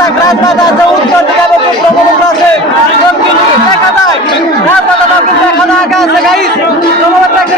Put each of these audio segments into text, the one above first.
রাজমাতা আছে উত্তর দিকে ব্রহ্মপুত্র আছে। দেখা যায় আছে গাইস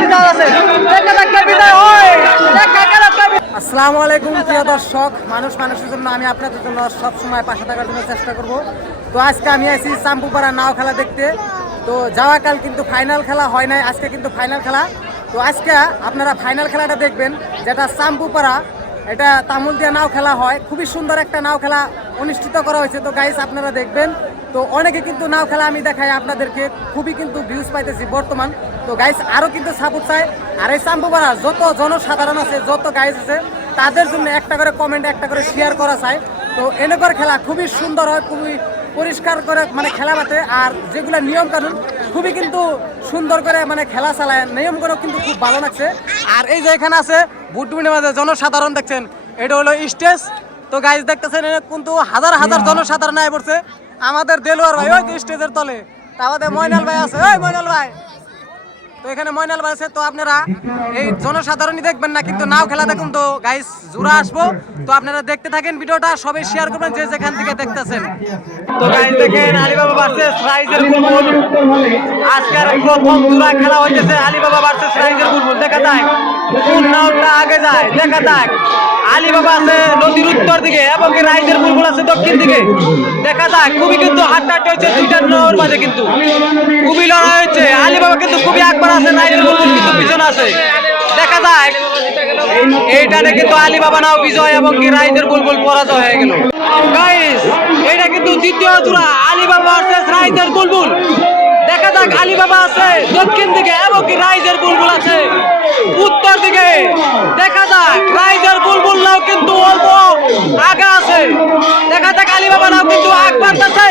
একটা আছে। দেখা বিজয় হয়। দেখা আসসালামু আলাইকুম, প্রিয় দর্শক। মানুষ মানুষের জন্য আমি আপনাদের জন্য সব সময় পাশে থাকার জন্য চেষ্টা করব। তো আজকে আমি আছি চাম্পুপাড়া নাও খেলা দেখতে। তো যাওয়া কাল কিন্তু ফাইনাল খেলা হয় নাই, আজকে কিন্তু ফাইনাল খেলা। তো আজকে আপনারা ফাইনাল খেলাটা দেখবেন, যেটা চাম্পুপাড়া এটা তামুল দিয়ে নাও খেলা হয়। খুবই সুন্দর একটা নাও খেলা অনুষ্ঠিত করা হয়েছে। তো গাইস আপনারা দেখবেন। তো অনেকে কিন্তু নাও খেলা আমি দেখাই আপনাদেরকে। খুবই কিন্তু ভিউজ পাইতেছি বর্তমান। তো গাইস আরও কিন্তু সাপোর্ট চাই। আর এই চাম্পুপাড়া যত জনসাধারণ আছে, যত গাইস আছে, তাদের জন্য একটা করে কমেন্ট একটা করে শেয়ার করা চাই। তো এনেকর খেলা খুবই সুন্দর হয়, খুবই পরিষ্কার করে মানে খেলা বাতে আর যেগুলো নিয়ম কানুন খুবই কিন্তু সুন্দর করে মানে খেলা চালায়। নিয়ম করে কিন্তু খুব ভালো লাগছে। আর এই যে এখানে আছে বুটবুনের মাঝে জনসাধারণ দেখছেন? এটা হলো স্টেজ। তো গাইজ দেখতেছেন কিন্তু হাজার হাজার জনসাধারণ আয় পড়ছে। আমাদের দেলোয়ার ভাই ওই স্টেজের তলে। তা আমাদের ময়নাল ভাই আছে। ওই ময়নাল ভাই। তো এখানে ময়নাল আছে তো আপনারা এই জনসাধারণই দেখবেন না, কিন্তু নাও খেলা দেখুন তো। গাইস জোড়া আসব। তো আপনারা দেখতে থাকেন, ভিডিওটা সবাই শেয়ার করবেন, যে যেখান থেকে দেখতেছেন। তো গাইস দেখেন আলিবাবা ভার্সেস রাইজের বুলবুল আজকের প্রথম জোড়া খেলা হইতেছে আলিবাবা ভার্সেস রাইজের বুলবুল দেখা যায় কোন নাওটা আগে যায়। দেখা যাক আলিবাবা আছে নদীর উত্তর দিকে এবং রাইজের বুলবুল আছে দক্ষিণ দিকে। দেখা যাক, খুবই কিন্তু হাড্ডাহাড্ডি হচ্ছে দুইটা নৌর মাঝে কিন্তু। খুবই লড়াই কিন্তু খুবই আকবার আছে রাইজের বুলবুল কিন্তু পিছনে আছে। দেখা যাক। এইটাতে কিন্তু আলিবাবা নাও বিজয় এবং কি রাইজের বুলবুল পরাজয় হয়ে গেল। গাইস এটা কিন্তু দ্বিতীয় জোড়া আলিবাবা ভার্সেস রাইজের বুলবুল। দেখা যাক আলিবাবা আছে দক্ষিণ দিকে এবং কি রাইজের বুলবুল আছে। উত্তর দিকে। দেখা যাক, রাইজের বুলবুল নাও কিন্তু অল্প আগা আছে। দেখা যাক আলিবাবা নাও কিন্তু আগ বাড়তেছে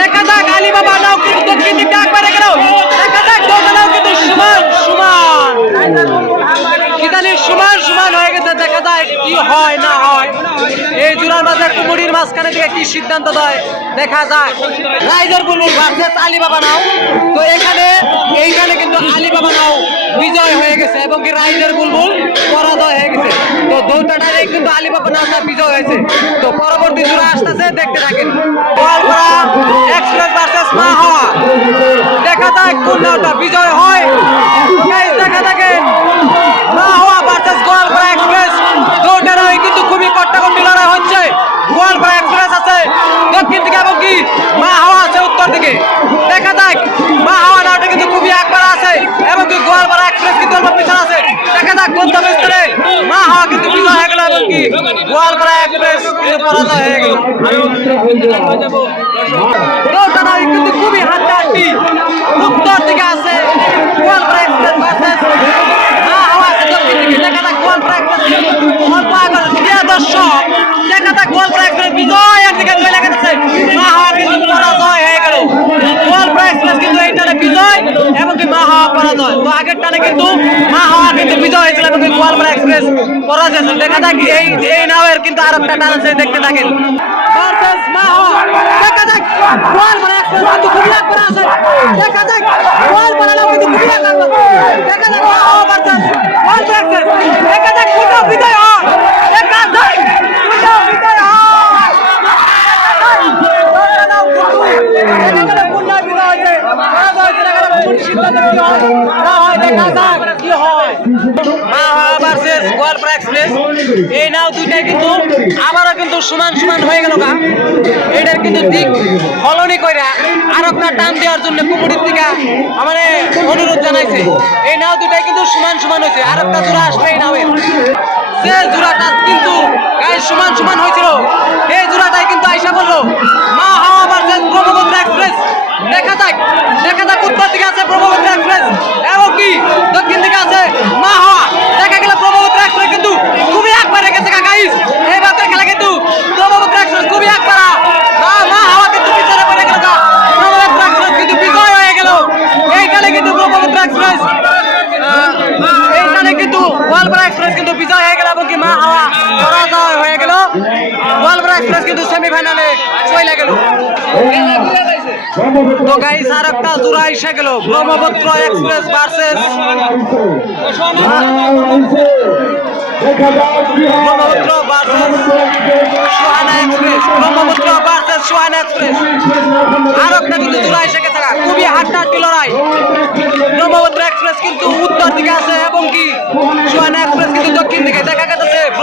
দেখা যাক আলিবাবা নাও কিন্তু দক্ষিণ দিকে আগ বাড়ে গেল দেখা যাক দোকানাও কিন্তু সমান সমান ইদানি সমান সমান হয়ে গেছে দেখা যায় কি হয় না হয়, এই জোড়ার মাঝে কুমুরির মাঝখানে থেকে কি সিদ্ধান্ত দেয়? দেখা যাক। রাইজার বুলবুল ভার্সেস আলিবাবা নাও। তো এখানে, এইখানে কিন্তু আলিবাবা নাও বিজয় হয়ে গেছে এবং কি রাইজার বুলবুল পরাজয় হয়ে গেছে। তো দৌড়টাটারে কিন্তু আলিবাবা নাওটা বিজয় হয়েছে। তো পরবর্তী জোড়া আসতেছে, দেখতে থাকেন। এক্সপ্রেস ভার্সেস মা হওয়া। দেখা যাক কোন বিজয় হয় Guys, দেখা থাকেন মা হওয়া ভার্সেস গোয়ালপাড়া এক্সপ্রেস দৌড়টা কিন্তু খুবই কট্টাকটি লড়াই হচ্ছে গোয়ালপাড়া এক্সপ্রেস আছে দক্ষিণ দিকে এবং কি মা হাওয়া আছে। দেখা যাক। মা হাওয়া নাওটা কিন্তু খুবই একবার আছে এবং কি গোয়ালপাড়া এক্সপ্রেস কিন্তু অল্প পিছনে আছে। দেখা যাক কোন স্তরে মা হাওয়া কিন্তু বিজয় হয়ে গেল এবং কি গোয়ালপাড়া এক্সপ্রেস কিন্তু পরাজয় হয়ে গেল। দৌড়টা কিন্তু অল্প আগে প্রিয় দর্শক দেখা যাক গোয়ালপাড়া এক্সপ্রেস বিজয় একদিকে চলে গেছে মা হাওয়া কিন্তু পরাজয় হয়ে গেল গোয়ালপাড়া এক্সপ্রেস কিন্তু এইটারে বিজয় এবং কি মা হাওয়া পরাজয় তো আগের টানে কিন্তু মা হাওয়া কিন্তু বিজয় হয়েছিল এবং গোয়ালপাড়া এক্সপ্রেস পরাজয় হয়েছিল। দেখা যাক, এই এই নাওয়ের কিন্তু আর একটা টান আছে, দেখতে থাকেন। মা হাওয়া। দেখা যাক এই নাও দুইটাই কিন্তু আবারও কিন্তু সমান সমান হয়ে গেল গা। এটার কিন্তু দিক ফলনি কইরা আর একটা টান দেওয়ার জন্য কুমুরির দিকে আমার অনুরোধ জানাইছে। এই নাও দুইটাই কিন্তু সমান সমান হয়েছে। আর একটা জোড়া আসবে এই নাওয়ের। যে জোড়াটা কিন্তু গায়ে সমান সমান হয়েছিল, এই জোড়াটাই কিন্তু আইসা বলল মা হাওয়া ভার্সেস ব্রহ্মপুত্র এক্সপ্রেস দেখা যাক দেখা যাক উত্তর দিকে আছে ব্রহ্মপুত্র এক্সপ্রেস এবং কি দক্ষিণ দিকে আছে মা হাওয়া দেখা গেল ব্রহ্মপুত্র এক্সপ্রেস কিন্তু খুবই একবারে গেছে গাইস এই বাতের খেলা কিন্তু ব্রহ্মপুত্র এক্সপ্রেস খুবই একবারা মা হাওয়া কিন্তু পিছনে পড়ে গেল। ব্রহ্মপুত্র এক্সপ্রেস কিন্তু বিজয় হয়ে গেল। এইখানে কিন্তু ব্রহ্মপুত্র এক্সপ্রেস এইখানে কিন্তু গোয়ালপাড়া এক্সপ্রেস কিন্তু বিজয় হয়ে গেল এবং কি মা, হাওয়া পরাজয় হয়ে গেল। গোয়ালপাড়া এক্সপ্রেস কিন্তু সেমিফাইনালে চলে গেল। তো গাইস আর একটা জোড়া এসে গেল। Brahmaputra express versus Brahmaputra versus Sohana express Brahmaputra swan express আর একটা কিন্তু জোড়া এসে গেছে। খুবই হাড্ডাহাড্ডি লড়াই। ব্রহ্মপুত্র এক্সপ্রেস কিন্তু উত্তর দিকে আছে এবং কি? সোয়ান এক্সপ্রেস কিন্তু দক্ষিণ দিকে। দেখা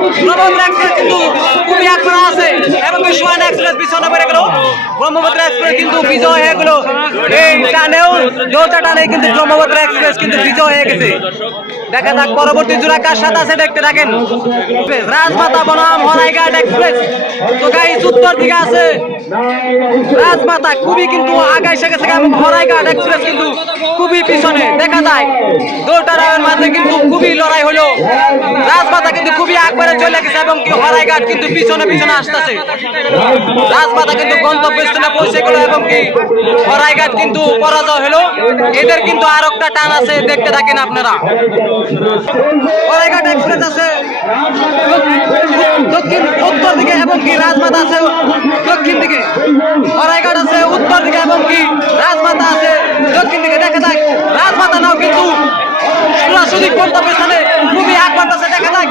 ব্রহ্মপুত্র এক্সপ্রেস কিন্তু আকবর আছে। এবং কি এক্সপ্রেস পিছনে পড়ে গেল। এক্সপ্রেস কিন্তু বিজয় হয়ে গেল। এই টানেও দৌড়টা টানে কিন্তু ব্রহ্মপুত্র এক্সপ্রেস কিন্তু বিজয় হয়ে গেছে। দেখা যাক পরবর্তী জোড়া কার সাথে আছে দেখতে থাকেন। রাজমাতা বনাম হরাইঘাট এক্সপ্রেস। তো গাইস উত্তর দিকে আছে। রাজমাতা খুবই কিন্তু আগায় এসে গেছে এবং হরাইঘাট এক্সপ্রেস কিন্তু খুবই পিছনে। দেখা যায় দুটা মাঝে কিন্তু খুবই লড়াই হলো। রাজমাতা কিন্তু খুবই আকবারে চলে গেছে এবং কি হরাইঘাট কিন্তু পিছনে পিছনে আসতেছে। রাজমাতা কিন্তু গন্তব্য স্থানে পৌঁছে গেল এবং কি হরাইঘাট কিন্তু পরাজয় হলো। এদের কিন্তু আর একটা টান আছে দেখতে থাকেন আপনারা। এক্সপ্রেস আছে দক্ষিণ, উত্তর দিকে এবং কি রাজমাতা আছে দক্ষিণ দিকে। হরাইঘাট আছে উত্তর দিকে এবং কি রাজমাতা আছে দক্ষিণ দিকে। দেখা যাক, রাজমাতা নাও কিন্তু সরাসরি গন্তব্য স্থানে খুবই আকবার আছে। দেখা যাক,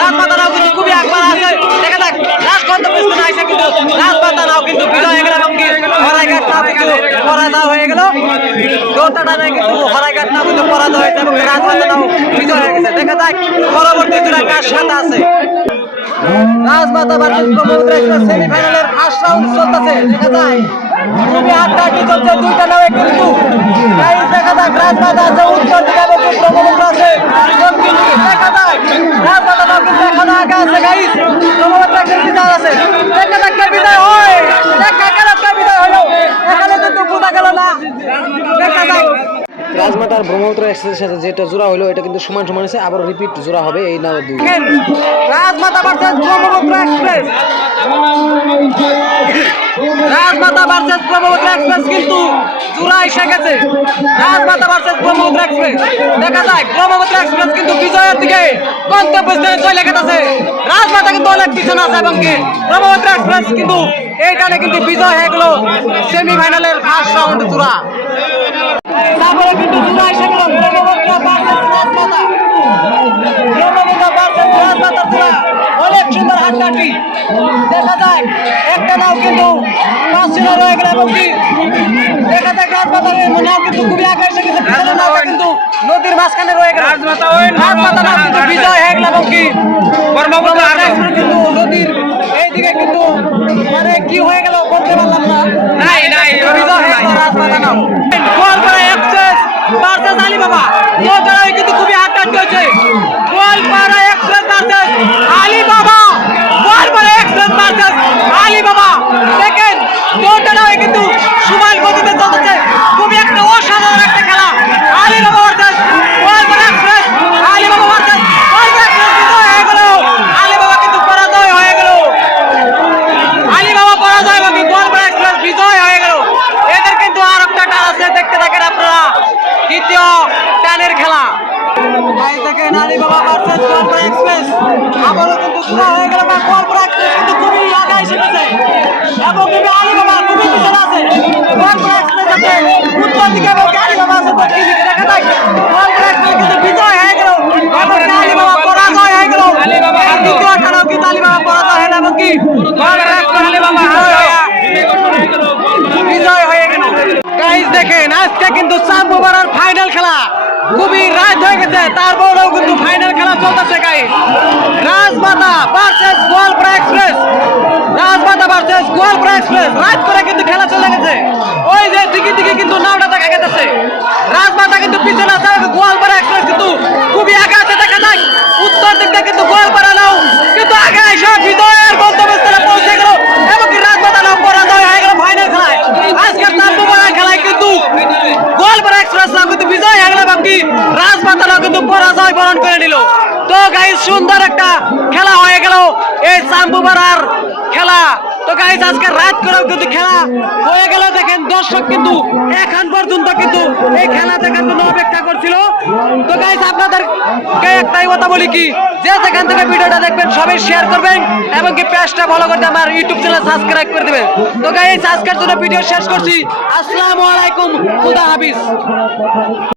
রাজমাতা নাও কিন্তু খুবই আকবার আছে। দেখা যাক, রাজ গন্তব্য স্থানে আইসে কিন্তু রাজমাতা নাও কিন্তু বিজয় হয়ে গেল এবং কি হরাইঘাট নাও কিন্তু পরাজয় হয়ে গেল। দৌড়টা কিন্তু হরাইঘাট নাও কিন্তু পরাজয় হয়েছে এবং রাজমাতা বিজয় হয়ে গেছে। দেখা যাক পরবর্তী জোড়া কার সাথে আছে। রাজমাতা ভার্সেস ব্রহ্মপুত্র সেমিফাইনালের ফার্স্ট রাউন্ড চলতেছে। দেখা যায় দেখা যাক আছে উত্তর দিকে এবং ব্রহ্মপুত্র গেল কে বিজয় হলো এখানে কিন্তু বোঝা গেল না দেখা যাক রাজমাতার ব্রহ্মপুত্র এক্সপ্রেসের সাথে যেটা জোড়া হলো এটা কিন্তু সমান সমান আছে আবার রিপিট জোড়া হবে এই না দুই। Rajmata versus Brahmaputra express. Rajmata versus Brahmaputra express, কিন্তু জোড়া এসে গেছে। Rajmata versus Brahmaputra express. দেখা যায়, ব্রহ্মপুত্র এক্সপ্রেস কিন্তু বিজয়ের দিকে গন্তব্যস্থানে চলে গেছে। রাজমাতা কিন্তু অনেক পিছনে আছে, এবং কি ব্রহ্মপুত্র এক্সপ্রেস কিন্তু এইখানে কিন্তু বিজয় হয়ে গেল সেমিফাইনালের ফার্স্ট রাউন্ড জোড়া। দেখা যায় একটা নাও কিন্তু পাঁচ ছিল রয়ে গেল এবং কি? দেখা যায় রাজমাতার নাও কিন্তু খুবই আগে এসে গেছে পিছনের নাওটা কিন্তু নদীর মাঝখানে রয়ে গেল। রাজমাতা রাজমাতা নাও কিন্তু বিজয় হয়ে গেল এবং কি? কিন্তু নদীর এইদিকে কিন্তু মানে কি হয়ে গেল বলতে পারলাম না। নাই নাই বিজয় হয়ে গেল রাজমাতা নাও। তারা কিন্তু খুবই express versus Alibaba Goalpara express versus Alibaba দেখেন দৌড়টা কিন্তু সুমাইল গতিতে চলতেছে খুবই একটা অসাধারণ একটা খেলা Alibaba versus Goalpara express Alibaba versus Goalpara express বিজয় হয়ে গেল আলিবাবা কিন্তু পরাজয় হয়ে গেল আলিবাবা পরাজয় এবং গোয়ালপাড়া এক্সপ্রেস বিজয় হয়ে গেল এদের কিন্তু আর একটা টান আছে দেখতে থাকেন আপনারা দ্বিতীয় টানের খেলা এই দেখেন আলিবাবা ভার্সেস গোয়ালপাড়া এক্সপ্রেস আবারও কিন্তু পুরো হয়ে গেল বা গোয়ালপাড়া এক্সপ্রেস কিন্তু খুবই আগে এসে গেছে এবং কিন্তু আলিবাবা খুবই পিছনে আছে। গোয়ালপাড়া এক্সপ্রেস আছে উত্তর দিকে এবং আলিবাবা আছে দক্ষিণ দিকে দেখা যায়। গোয়ালপাড়া এক্সপ্রেস কিন্তু বিজয় হয়ে গেল। এবং আলিবাবা পরাজয় হয়ে গেল। দ্বিতীয় টানেও কিন্তু আলিবাবা পরাজয় হয়ে এবং কি বিজয় হয়ে গেল। গাইস দেখেন আজকে কিন্তু চাম্বুবারার ফাইনাল খেলা। খুবই রাত হয়ে গেছে তারপরেও কিন্তু ফাইনাল খেলা চলতেছে guys Rajmata versus Goalpara express Rajmata versus Goalpara express রাত করে কিন্তু খেলা চলে গেছে। ওই যে দিকে দিকে কিন্তু নামটা দেখা গেছে। রাজমাতা কিন্তু পিছনে আছে গোয়ালপাড়া এক্সপ্রেস কিন্তু খুবই আগে আছে, দেখা যায় উত্তর দিকটা কিন্তু গোয়ালপাড়া নাও। কিন্তু আগে এসে হৃদয়ের গন্তব্যস্থলে পৌঁছে গেল এবং কি রাজমাতা নাও পরাজয় হয়ে গেল ফাইনাল খেলায় আজকের তাম্বুপাড়া খেলায় কিন্তু গোয়ালপাড়া এক্সপ্রেস নাও কিন্তু বিজয় হয়ে গেল এবং কি রাজমাতা নাও কিন্তু পরাজয় বরণ করে নিল তো গাইস সুন্দর একটা খেলা হয়ে গেল এই চাম্বুপাড়ার খেলা তো গাইস আজকে রাত করেও কিন্তু খেলা হয়ে গেল দেখেন, দর্শক কিন্তু এখন পর্যন্ত কিন্তু এই খেলা দেখার জন্য অপেক্ষা করছিল। তো গাইস আপনাদেরকে একটাই কথা বলি কি, যে যেখান থেকে ভিডিওটা দেখবেন, সবাই শেয়ার করবেন এবং কি পেজটা ফলো করতে আমার ইউটিউব চ্যানেল সাবস্ক্রাইব করে দেবেন। তো গাইস আজকের জন্য ভিডিও শেষ করছি। আসসালামু আলাইকুম, খুদা হাফিজ।